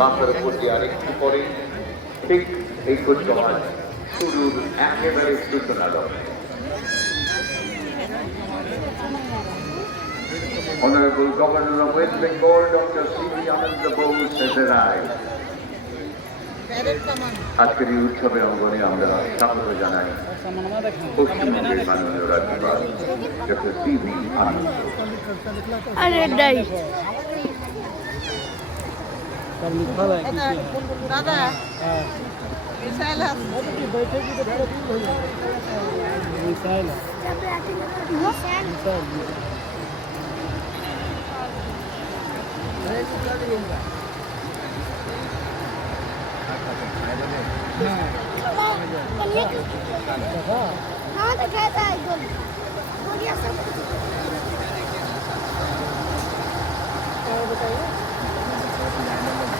মাথার উপর দিয়ে আরেকটু পরে ঠিক এই কুচকাওয়াজ শুরুর একেবারে সূচনা লগ্নে Honorable Governor of West Bengal, Dr. C.V. Ananda Bose has arrived. আজকের এই উৎসবের অঙ্গনে আমরা স্বাগত জানাই পশ্চিমবঙ্গের মাননীয় রাজ্যপাল ডক্টর সি.ভি. আনন্দ।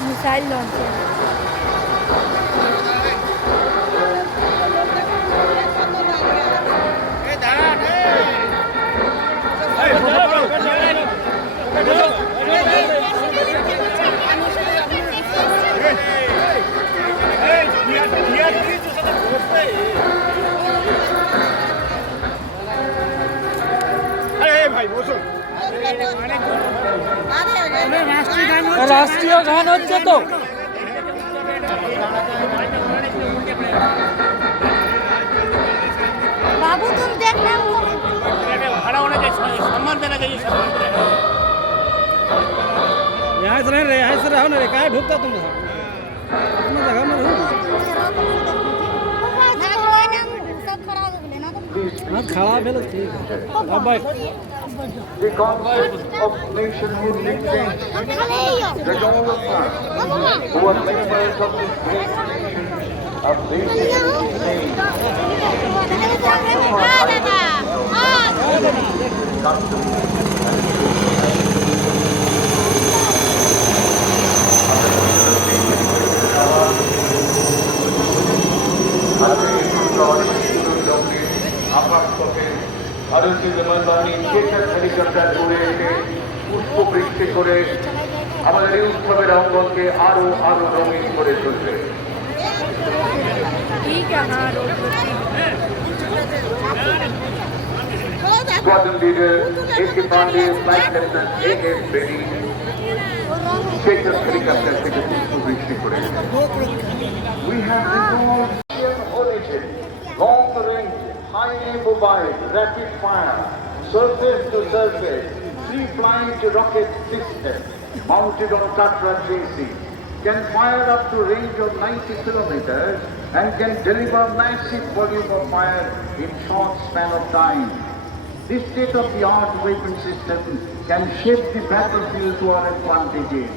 मिसाइल लॉन्च রাষ্ট্রীয় গান হচ্ছে তো बाबू तुम देखना खड़ा होना चाहिए सम्मान देना चाहिए यहाँ से रहे यहाँ से रहो ना रे काय ढुकता तुम अपना जगह में रहो हाँ खड़ा भेल ठीक है अब भाई The concept of nationhood dictates that all of us who are members of this great nation are basically saying ভারতীয় বিমান বাহিনী চেতার হেলিকপ্টার উড়ে এসে পুষ্পবৃষ্টি করে আমাদের এই উৎসবের অঙ্গনকে আরো আরো রঙিন করে তুলবে। Squadron leader A.K. Pandey, Flight Lieutenant A.S. Bedi, Chetak helicopter থেকে পুষ্পবৃষ্টি করে। We have removed origin, long range, highly mobile, rapid fire, surface to surface, free flying to rocket system, mounted on Tatra JC, can fire up to range of 90 kilometers and can deliver massive volume of fire in short span of time. This state-of-the-art weapon system can shape the battlefield to our advantages.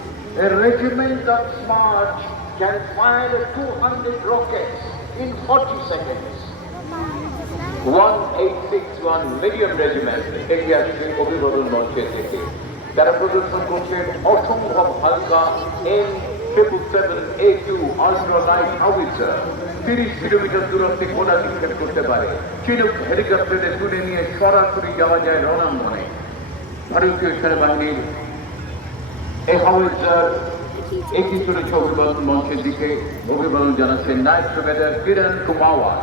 A regiment of Smart can fire 200 rockets in 40 seconds. 1861 medium regiment এগিয়ে আসছে অভিবাদন মঞ্চের থেকে। তারা প্রদর্শন করছেন অসম্ভব হালকা M777A2 ultra light howitzer, 30 kilometre দূরত্বে গোলা নিক্ষেপ করতে পারে। চিনুক হেলিকপ্টারে তুলে নিয়ে সরাসরি যাওয়া যায় রণাঙ্গনে। ভারতীয় সেনাবাহিনীর এই হাউইটজার এগিয়ে চলেছে অভিবাদন মঞ্চের দিকে। অভিবাদন জানাচ্ছেন নায়ক সুবেদার কিরণ কুমাওয়াত।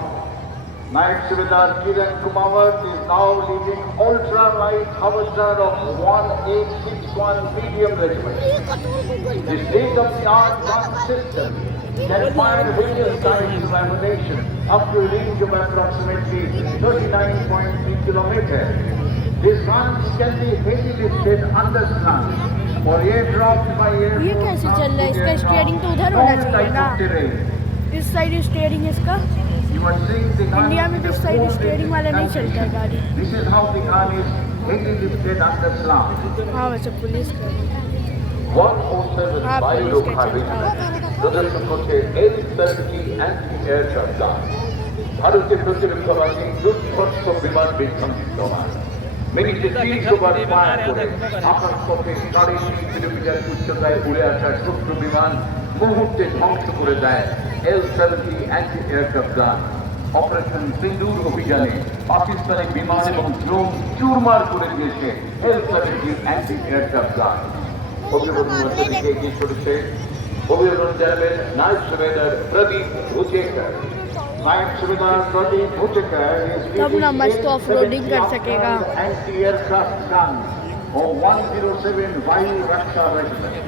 Naik Subedar Kiran Kumawat is now leading ultra-light howitzer of 1861 medium regiment. The state-of-the-art gun system can fire various kinds of ammunition up to a range of approximately 39.3 kilometers. These guns can be heavy lifted underslung or airdropped by air ये कैसे चल रहा है? इसका steering तो उधर होना चाहिए ना, इस साइड स्टीयरिंग इसका। इंडिया में तो इस साइड स्टीयरिंग वाला नहीं चलता है गाड़ी। This is how the gun is heavily lifted under slam. हाँ वैसे पुलिस का 107 বায়ুরক্ষা রেজিমেন্ট প্রদর্শন করছে L-30 অ্যান্টি-এয়ারক্রাফট গান। ভারতের প্রতিরক্ষা বাহিনী দুর্ধর্ষ বিমান বিধ্বংসী প্রমাণ মিনিটে 300 বার ফায়ার করে আকাশপথে 3.5 কিলোমিটার উচ্চতায় উড়ে আসা শত্রু বিমান মুহূর্তে ধ্বংস করে দেয় L-70 অ্যান্টি-এয়ারক্রাফট গান। অপারেশন সিন্দুর অভিযানে পাকিস্তানি বিমান এবং ড্রোন চুরমার করে দিয়েছে L-70 অ্যান্টি-এয়ারক্রাফট গান। অভিবাদন মঞ্চে এগিয়ে চলেছে অভিনন্দন জানাবেন নাইট সুবেদার প্রদীপ ভুজেকর। नायब सूबेदार प्रदीप भुजेकर तब ना मस्त ऑफ-रोडिंग कर सकेगा। Anti-aircraft guns or 107 Vayu Raksha Regiment.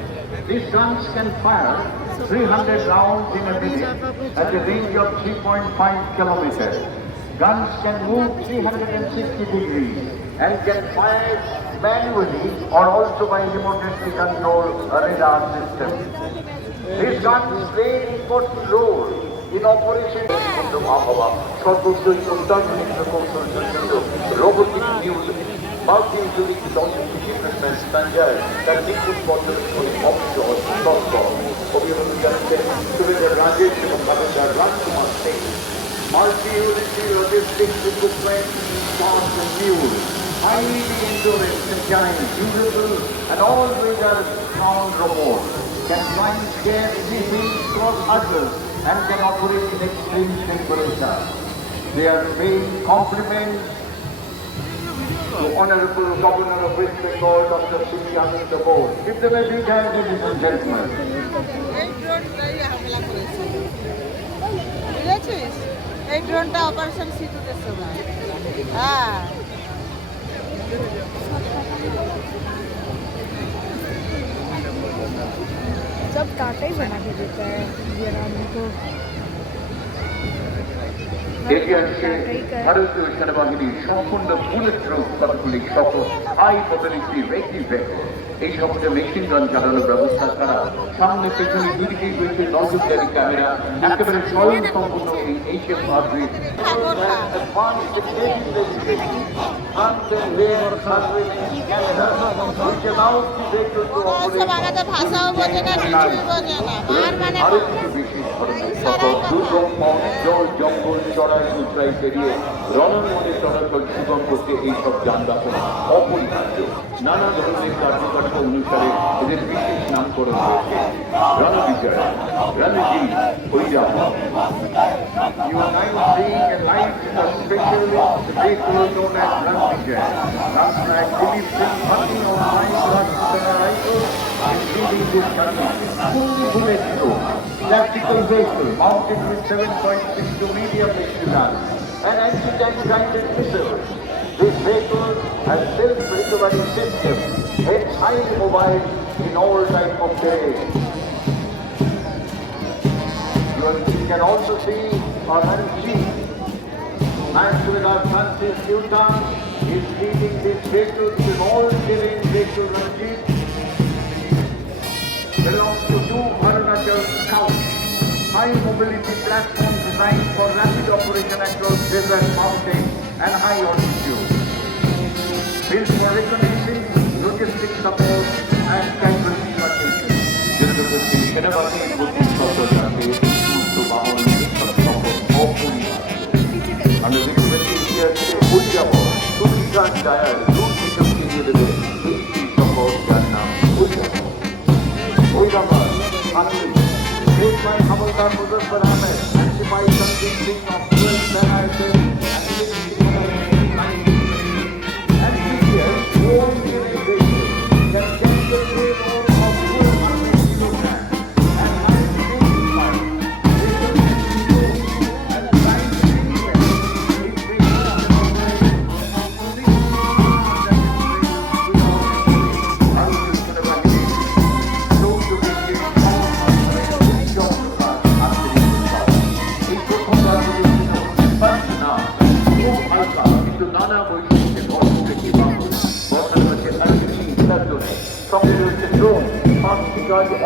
These guns can fire 300 rounds in a minute at a range of 3.5 kilometers. Guns can move 360 degrees and can fire manually or also by remotely controlled radar system. These guns play an important role in operation কিন্তু আবহাওয়া সর্বোচ্চই অত্যাধুনিক কৌশল জন্য robotic news multi-utility logistic equipment standard তার নিখুঁত পদ্ধতি অবসর তৎপর অভিনন্দন জানাচ্ছেন সুবেদার রাজেশ এবং বাগেরহাট রাজকুমার Singh. Multi-utility logistics equipment, smart and new, highly endurance and giant, usable and always are sound remote, can climb scarce seas cross others and can operate in extreme temperature. They are paying compliments to Honorable Governor of West Bengal, Dr. Sri Anand Bose. Give them a big hand, ladies and gentlemen. এই ড্রোনটাই হামলা করেছে বুঝেছিস এই ড্রোনটা operation সিঁদুরের সময় হ্যাঁ सब टाटा ही बना के देता है इंडियन आर्मी को। এটি হচ্ছে ভারতীয় সেনাবাহিনীর সম্পূর্ণ বুলেট প্রুফ কতগুলি সহ হাই মোবিলিটি রেকি ভেহিকল। এই সমস্ত মেশিন গান চালানোর ব্যবস্থা ছাড়া সামনে পেছনে দুদিকেই রয়েছে নজরদারি ক্যামেরা। একেবারে স্বয়ং সম্পূর্ণ এই HFR-3 বাংলাতে ভাষাও বোঝে না কিছুই বোঝে না মার মানে আরো কিছু বিশেষ ধরনের সকল দুর্গম পথ জল জঙ্গল চড়াই উতরাই পেরিয়ে রণাঙ্গনে চলাচল সুগম করতে এইসব যানবাহন অপরিহার্য। নানা ধরনের কার্যকারিতা অনুসারে এদের বিশেষ নামকরণ হয়েছে Ranbijay, রণজি, ঐরাম। You are now seeing a light specialist vehicle known as Ranvijay. Guns like Dilip Singh hunting on 9 rifles, including this gun, fully bulletproof, tactical vehicle mounted with 7.62 medium machine guns and anti-tank guided missiles. This vehicle has self-recovery system, hence highly mobile in all type of terrain. You can also see our chief, Naik Subedar Francis Newton, is leading this vehicle with all terrain vehicle Ranjit. Belongs to New Arunachal Scouts, high mobility platform designed for rapid operation across desert, mountain and high altitude. Built for reconnaissance, logistic support and casualty protection. যুদ্ধক্ষেত্রে সেনাবাহিনীর প্রতিষ্ঠা জানতে সুস্থ বাহন support অপরিহার্য। আমরা দেখতে পাচ্ছি ইতিহাসে উদযাপন টুকিকার টায়ার দূর থেকে ফিরিয়ে দেবে এই support যার নাম উদযাপন। ঐরাবাদ, Akib, led by Havaldar Muzaffar Ahmed and Sipahi Sandeep Singh of 12th NISS and CPS, all organizations that get the payload of 400 kilograms and 1985. And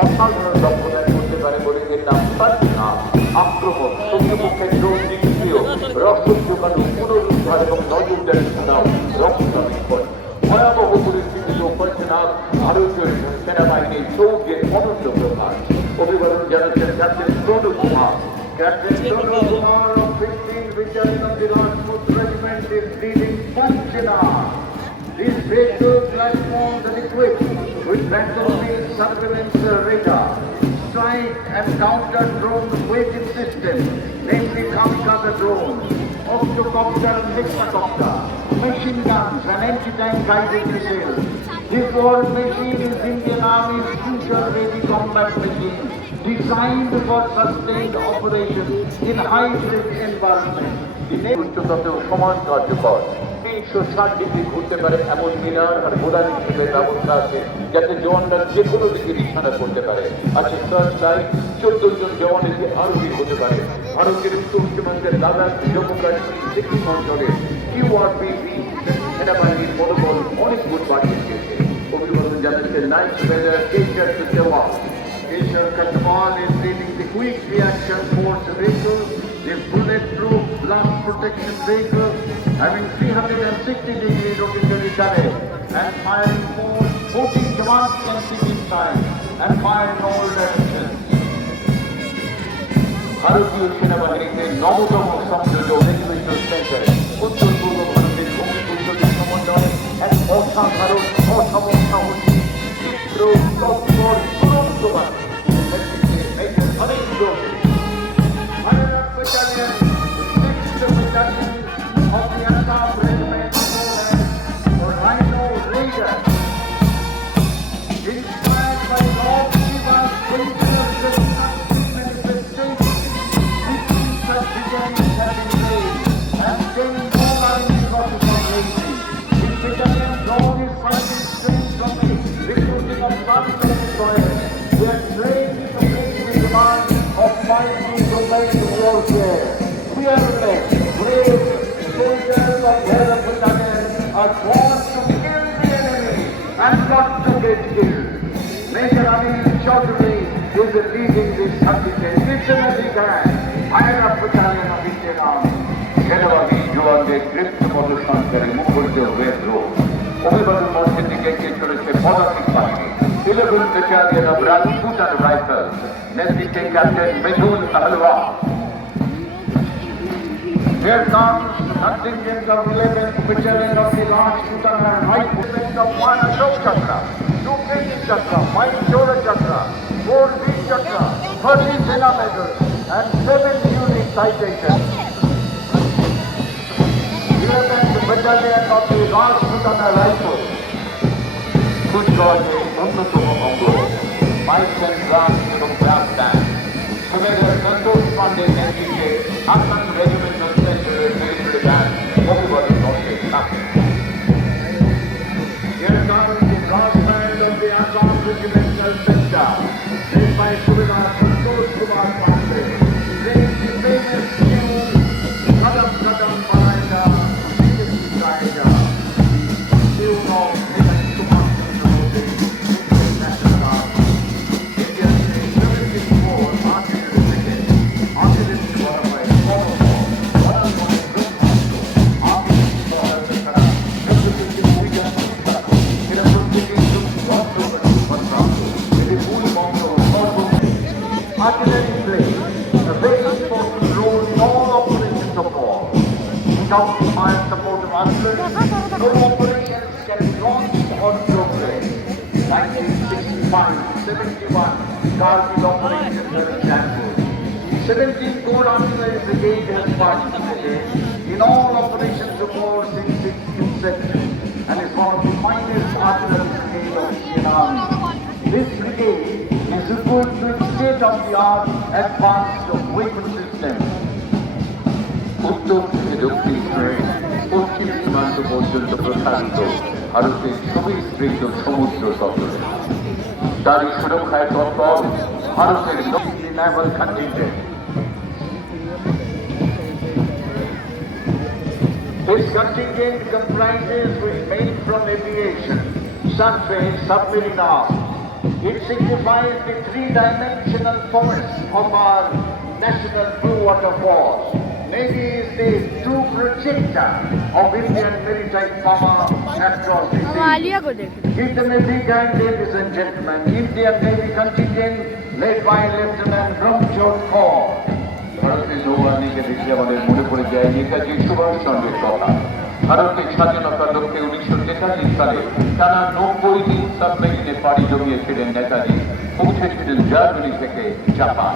অসাধারণ দক্ষতায় করতে পারে বলে এর নাম পাটনা। আক্রমণ, শত্রুপক্ষের ড্রোন নিষ্ক্রিয়, রসদ যোগানো, পুনরুদ্ধার এবং নজরদারি ছাড়াও রক্ষণাবেক্ষণ। ভয়াবহ পরিস্থিতিতেও পাটনা ভারতীয় সেনাবাহিনীর সৌর্যের অনন্য প্রকাশ। অভিবাদন জানাচ্ছেন captain Pranab Kumar. Captain Pranab Kumar of 15th Battalion, the Rajput Regiment is leading Pattna. This vehicle platform is equipped with battlefield surveillance radar, strike and counter drone weighted system, namely kamikaze drones, octocopter and hexacopter, machine guns and anti-tank guided missiles. This war machine is Indian Army's future-ready combat machine, designed for sustained operations in high-risk environments. উচ্চতাতেও সমান কার্যকর 360 degree ঘুরতে পারে এমন মিনার আর গোদান হিসেবে ব্যবস্থা আছে যাতে জওয়ানরা যে কোনো দিকে নিশানা করতে পারে। আছে সার্চ লাইট, 14 জন জওয়ান এতে আরোহী হতে পারে। ভারতের উত্তর সীমান্তের লাদাখ, জম্মু কাশ্মীর, সিকিম অঞ্চলে কিউআরপিপি সেনাবাহিনীর মনোবল অনেক গুণ বাড়িয়ে দিয়েছে। অভিবাদন জানাচ্ছে নাইট রেডার কেশর দেওয়াল। Keshav Katwal is leading the quick reaction force vehicle, the bulletproof blast protection vehicle, having 360-degree rotatory turret and firing force 14 jawans can sit inside and fire in all directions. ভারতীয় সেনাবাহিনীতে নবতম সংযোগ regimental centre উত্তর পূর্ব ভারতের ভূমিপুত্রদের সমন্বয়ে এক অসাধারণ সাহসী চিত্র তৎপর তুরন্তমান of the Assam Regiment for Rhino Raider. Inspired by Lord Shiva's dangerous manifestation, 15 such brigades have been made and 10 more are in the process of raising. This battalion drawn is fighting strength from the recruiting of parts of the soil. They are trained to meet the demand of fighting combined warfare. Fearless, brave soldiers of Bharat Battalion are born to kill the enemy and not to get killed. Major Anil Chaudhary is leading this contingent. Literally can. Bharat Battalion of Indian Army. সেনাবাহিনী জওয়ানদের তৃপ্ত প্রদর্শনকারী মুখরিত red road. অভিবাদন মঞ্চের দিকে এগিয়ে চলেছে পদাতিক বাহিনী 11 Battalion of Rajputan Rifles, নেতৃত্বে captain Mithun Ahlawal. Here comes contingent of 11th Battalion of the Rajputan Rifles of 1 Ashok Chakra, 2 Keki Chakra, 5 Chora Chakra, 4 V Chakra, 30 Sena medals, and 7 unique citations. 11th Battalion of the Rajputan Rifles. কুচকাওয়াজের অন্যতম অঙ্গ mic and drum এবং brass band. সুবেদার সন্তোষ পান্ডের নেতৃত্বে Assam regimental সেন্টারের military band অভিবাদন মঞ্চে থাকে। Here comes the brass band of the Assam Regimental Center, led by Subedar Santosh Kumar Pandey, playing the famous tune Kadam Kadam Barayega, Sikhi Gayega. Tune of Hemant Kumar Singh, Indian National Army. Indian 74 artillery brigade, artillery qualified, artillery plays a very important role in all operations of war. Without the fire support of artillery, no operations can be launched or progress. 1965, 71, Kargil operations were examples. 17 Corps Artillery Brigade has participated in all operations of war since its inception and is one of the finest artillery brigade of Indian Army. This brigade is equipped with state-of-the-art advanced weapon systems. উত্তর থেকে দক্ষিণ হয়ে পশ্চিম সীমান্ত পর্যন্ত প্রসারিত ভারতের সুবিস্তৃত সমুদ্র তটে তারই সুরক্ষায় তৎপর ভারতের দক্ষিণ Naval contingent. This contingent comprises with main from aviation, surface, submarine arms. It signifies the three-dimensional force of our national blue water force. Navy is the true projector of Indian maritime power across the हम sea. Alia को देख Give the Navy gang, ladies and gentlemen, Indian Navy contingent led by Lieutenant Ramjot Kaur. ভারতের নৌবাহিনীকে দেখে আমাদের মনে পড়ে যায় নেতাজি সুভাষচন্দ্রের কথা। ভারতের স্বাধীনতার লক্ষ্যে 1943 সালে টানা 90 দিন সাবমেরিনে পাড়ি জমিয়েছিলেন নেতাজি। পৌঁছেছিলেন জার্মানি থেকে জাপান।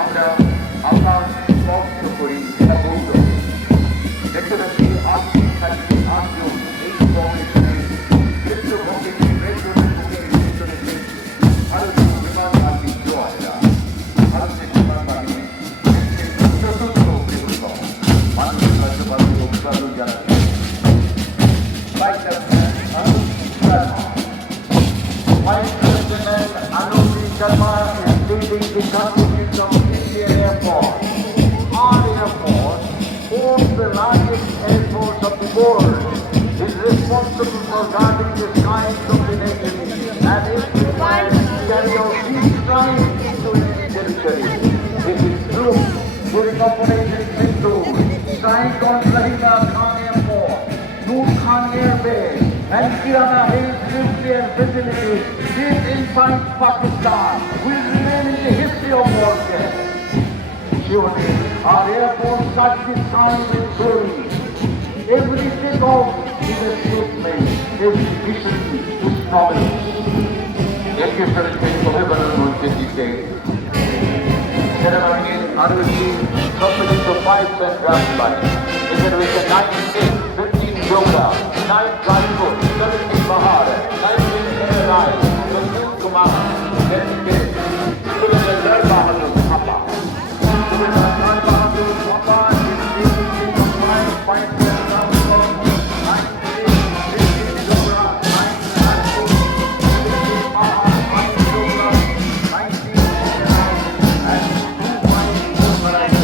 আমরা আকাশ স্পর্শ করি এটা বলল দেখতে দেখতে আজকে 8 জুন এই কমিশনের board is responsible for guarding the skies of the nation and is required to carry out these crimes into its territory. It is true, during Operation Sindoor, strike on Rahima Khan Airport, Noor Khan Air Base, and Kirana Hills nuclear facilities deep inside Pakistan will remain in the history of warfare. Surely, our Air Force touched the sky with glory. Every takeoff is a statement, every mission is promise. Ekeshwar Singh Bhavan Murthy সেনাবাহিনীর আরো একটি সম্মিলিত fight and draft line. It was a 9-6-15 program, 9 Raipur, 17 Bahar, 19 Airline, the new command, dedicated to the Sardar Bahadur Thapa. To the Sardar Bahadur Thapa is leading the fight and draft line. 9-6-15 program, 9 Raipur, 17 Bahar, 9 program, 19 Airline, and 2 fight Raipur.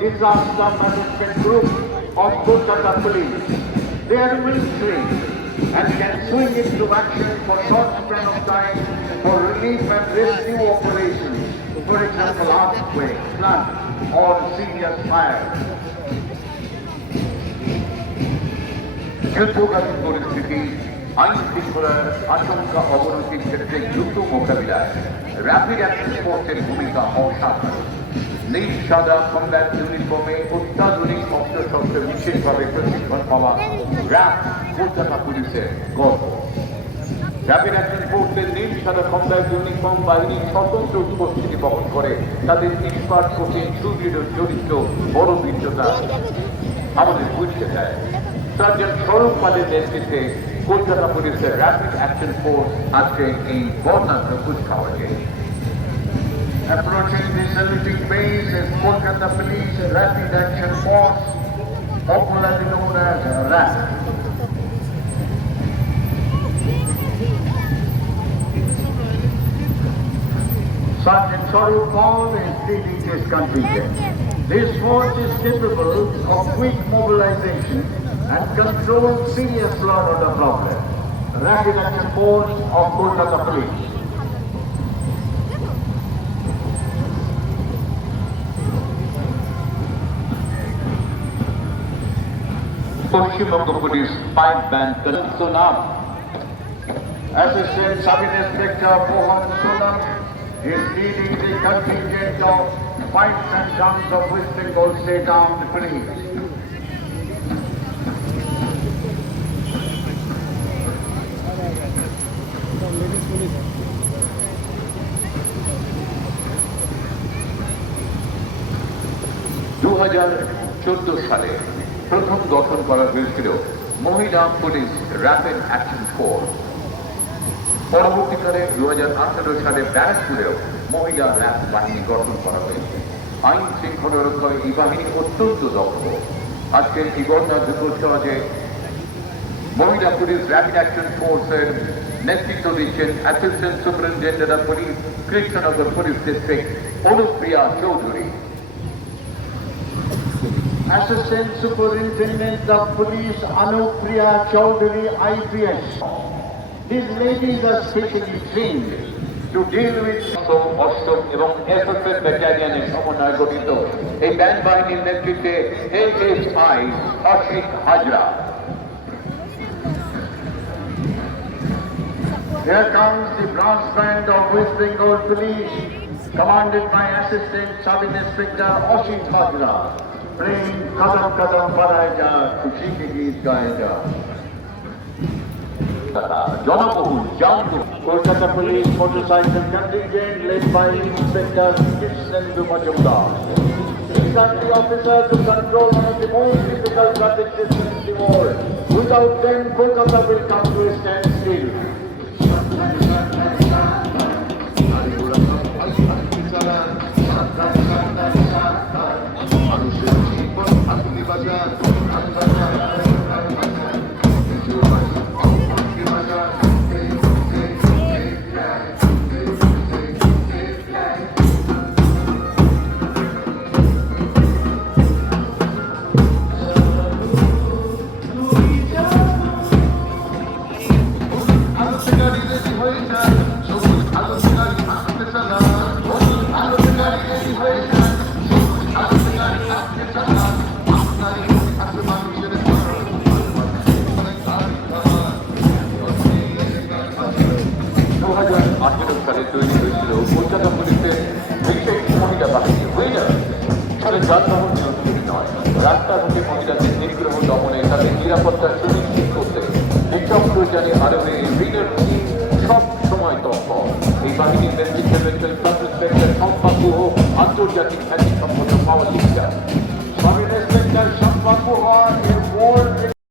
Disaster management group of Kolkata police. They are military and can swing into action for short span of time for relief and rescue operations. For example, earthquake, flood, or serious fire. যুদ্ধকালীন পরিস্থিতি আইন শৃঙ্খলার আশঙ্কা অবনতির ক্ষেত্রে দ্রুত মোকাবিলায় rapid action ফোর্সের ভূমিকা অসাধারণ। নীল সাদা কমব্যাট ইউনিফর্মে অত্যাধুনিক অস্ত্রশস্ত্রে বিশেষভাবে প্রশিক্ষণ পাওয়া র্যাব কলকাতা পুলিশের গর্ব। র্যাপিড অ্যাকশন ফোর্সের নীল সাদা কমব্যাট ইউনিফর্ম বাহিনীর স্বতন্ত্র উপস্থিতি বহন করে তাদের ইস্পাত কঠিন সুদৃঢ় চরিত্র বড় বীর্যতা আমাদের বুঝতে দেয়। সার্জন স্বরূপ পালের নেতৃত্বে কলকাতা পুলিশের র্যাপিড অ্যাকশন ফোর্স আজকে এই বর্ণাঢ্য কুচকাওয়াজে। Approaching the saluting base is Kolkata Police Rapid Action Force, popularly known as RAP. Sergeant Swaroop Paul is leading this contingent. This force is capable of quick mobilization and control serious law and order problems. Rapid Action Force of Kolkata Police. Paschimbanga police fight band Sonam Assistant Sub-Inspector Mohan Sonam is leading the contingent of fights and guns of West Bengal State Armed Police. সালে প্রথম গঠন করা হয়েছিল মহিলা police rapid action force. পরবর্তীকালে 2018 সালে ব্যারাকপুরেও মহিলা RAB বাহিনী গঠন করা হয়েছে। আইন শৃঙ্খলা রক্ষায় এই বাহিনী অত্যন্ত দক্ষ। আজকের এই বর্ণাঢ্য কুচকাওয়াজে মহিলা পুলিশ র্যাপিড অ্যাকশন ফোর্সের নেতৃত্ব দিচ্ছেন assistant superintendent of police Krishnanagar police district Anupriya Chowdhury. Assistant Superintendent of Police Anupriya Chaudhary IPS. These ladies are specially trained to deal with অষ্টম এবং এসএসএফ ব্যাটালিয়নের সমন্বয়ে গঠিত এই ব্যান্ড বাহিনীর নেতৃত্বে ASI Asit Hazra. Here comes the brass band of West Bengal Police, commanded by Assistant Sub-Inspector Oshit Hajra. Playing Kadam Kadam Padhai Ja, Khushi Ke Geet Gaye Ja. জনবহুল জানতো Kolkata police motorcycle contingent led by Inspector Krishnendu Majumdar. These are the officers to control one of the most difficult traffic systems in the world. Without them, Kolkata will come to a standstill. বিশেষ মহিলা বাহিনী winner সাথে যানবাহন নিয়ন্ত্রণ নয়, রাস্তাঘাটে মহিলাদের নিগ্রহ দমনে তাদের নিরাপত্তা সুনিশ্চিত করতে বিচক্ষণজানি আরবে উইনার টিম সব সময় তৎপর। এই বাহিনীর নেতৃত্বে রয়েছেন সাব ইন্সপেক্টর শম্পা গুহ, আন্তর্জাতিক